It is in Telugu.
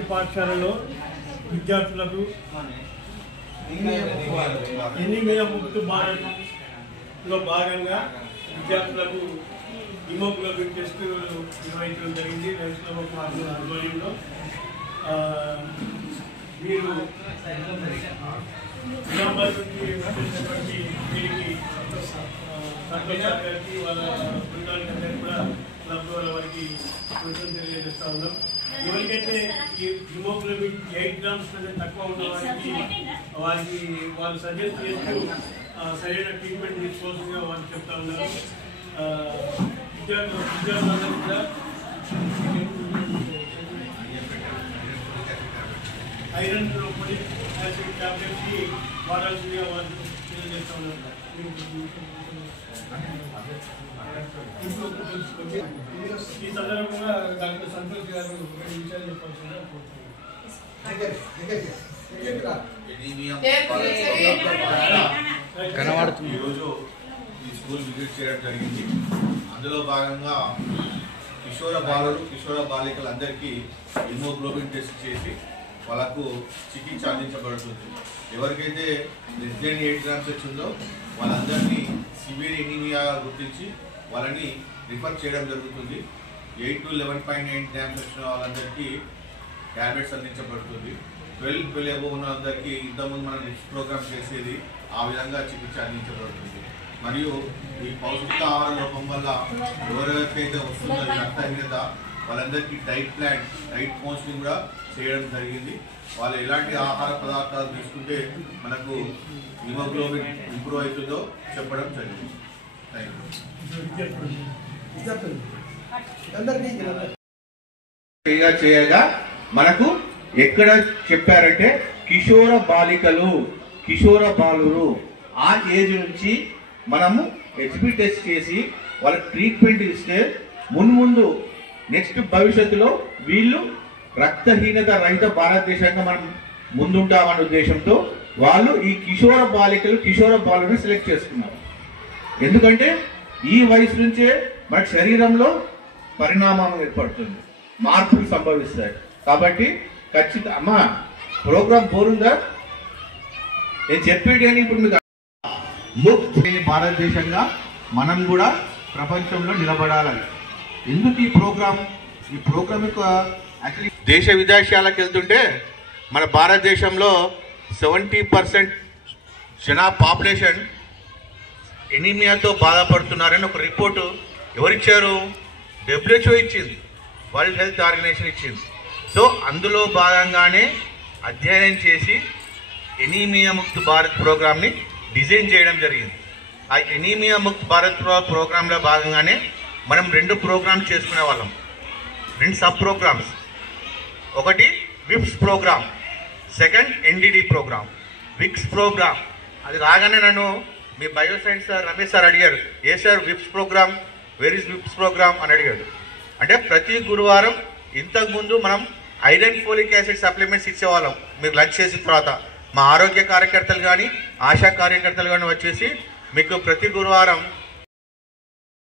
ప్రాథమిక పాఠశాలలో విద్యార్థులకు ఎనీమియా ముక్త భారత్లో భాగంగా విద్యార్థులకు హిమోగ్లోబిన్ టెస్ట్ నిర్వహించడం జరిగింది. రైస్ క్లబ్ ఆధ్వర్యంలో మీరు నిజామాబాద్ నుంచి వచ్చినటువంటి వీరికి సంతోష్ గారికి వాళ్ళ బృందానికి అందరికీ కూడా క్లబ్ ద్వారా వారికి కృతజ్ఞతలు తెలియజేస్తూ ఉన్నాం. ఎవరికైతే ఈ హిమోగ్లోబిన్ 8 గ్రామ్స్ కంటే తక్కువ ఉన్న వారికి వాళ్ళు సజెస్ట్ చేస్తూ సరైన ట్రీట్మెంట్ తీసుకోవాల్సిందిగా వాళ్ళు చెప్తా ఉన్నారు. విద్యార్థులందరూ కూడా ఐరన్ యాసిడ్ టాబ్లెట్స్కి వాడాల్సిందిగా వాళ్ళు తెలియజేస్తూ ఉన్నారు. ఈ సందర్భంగా డాక్టర్ సంతోష్ గారు 2 విషయాలు చెప్పాల్సిందిగా కనబడుతుంది. ఈరోజు ఈ స్కూల్ విజిట్ చేయడం జరిగింది. అందులో భాగంగా కిషోర బాలురు కిషోర బాలికలందరికీ హిమోగ్లోబిన్ టెస్ట్ చేసి వాళ్ళకు చికిత్స అందించబడుతుంది. ఎవరికైతే లెస్ దెన్ 8 గ్రామ్స్ వచ్చిందో వాళ్ళందరినీ సివియర్ ఎనీమియా గుర్తించి వాళ్ళని రిఫర్ చేయడం జరుగుతుంది. 8 to 11.9 గ్రామ్స్ వచ్చిన వాళ్ళందరికీ ట్యాబ్లెట్స్ అందించబడుతుంది. 12 అబోవ్ ఉన్న అందరికీ ఇంతకుముందు మనం నెక్స్ట్ ప్రోగ్రామ్ చేసేది ఆ విధంగా చికిత్స అందించబడుతుంది. మరియు ఈ పౌష్టిక ఆహార లోపం వల్ల ఎవరెవరికైతే వస్తుందో రక్తహీనత వాళ్ళందరికీ డైట్ ప్లాన్ డైట్ కౌన్సిలింగ్ కూడా చేయడం జరిగింది. వాళ్ళు ఎలాంటి ఆహార పదార్థాలు తీసుకుంటే మనకు హిమోగ్లోబిన్ ఇంప్రూవ్ అవుతుందో చెప్పడం జరిగింది. చేయగా మనకు ఎక్కడ చెప్పారంటే కిషోర బాలికలు కిషోర బాలురు ఆ ఏజ్ నుంచి మనము హెచ్బి టెస్ట్ చేసి వాళ్ళకి ట్రీట్మెంట్ ఇస్తే మున్ముందు నెక్స్ట్ భవిష్యత్తులో వీళ్ళు రక్తహీనత రహిత భారతదేశంగా మనం ముందుంటామనే ఉద్దేశంతో వాళ్ళు ఈ కిషోర బాలికలు కిషోర బాలుని సెలెక్ట్ చేసుకున్నారు. ఎందుకంటే ఈ వయసు నుంచే మన శరీరంలో పరిణామం ఏర్పడుతుంది, మార్పులు సంభవిస్తాయి. కాబట్టి ఖచ్చితంగా అమ్మా ప్రోగ్రామ్ బోరుందా నేను చెప్పేది అని ఇప్పుడు మీకు ముక్త భారతదేశంగా మనం కూడా ప్రపంచంలో నిలబడాలని. ఎందుకు ఈ ప్రోగ్రామ్ యొక్క యాక్చువల్లీ దేశ విదేశాలకు వెళ్తుంటే మన భారతదేశంలో 70% పాపులేషన్ ఎనీమియాతో బాధపడుతున్నారని ఒక రిపోర్టు ఎవరిచ్చారు? WHO ఇచ్చింది, వరల్డ్ హెల్త్ ఆర్గనైజేషన్ ఇచ్చింది. సో అందులో భాగంగానే అధ్యయనం చేసి ఎనీమియా ముక్త్ భారత్ ప్రోగ్రామ్ని డిజైన్ చేయడం జరిగింది. ఆ ఎనీమియా ముక్త్ భారత్ ప్రోగ్రాంలో భాగంగానే మనం 2 ప్రోగ్రామ్స్ చేసుకునే వాళ్ళం, 2 సబ్ ప్రోగ్రామ్స్. ఒకటి whips programme, second NDD programme. Vicks programme అది రాగానే నన్ను మీ బయోసైన్స్ సార్ రమేష్ సార్ అడిగారు, ఏ sir whips programme, where is whips programme అని అడిగాడు. అంటే ప్రతి గురువారం ఇంతకుముందు మనం ఐరన్ ఫోలిక్ యాసిడ్ సప్లిమెంట్స్ ఇచ్చేవాళ్ళం. మీరు లంచ్ చేసిన తర్వాత మా ఆరోగ్య కార్యకర్తలు కానీ ఆశా కార్యకర్తలు కానీ వచ్చేసి మీకు ప్రతి గురువారం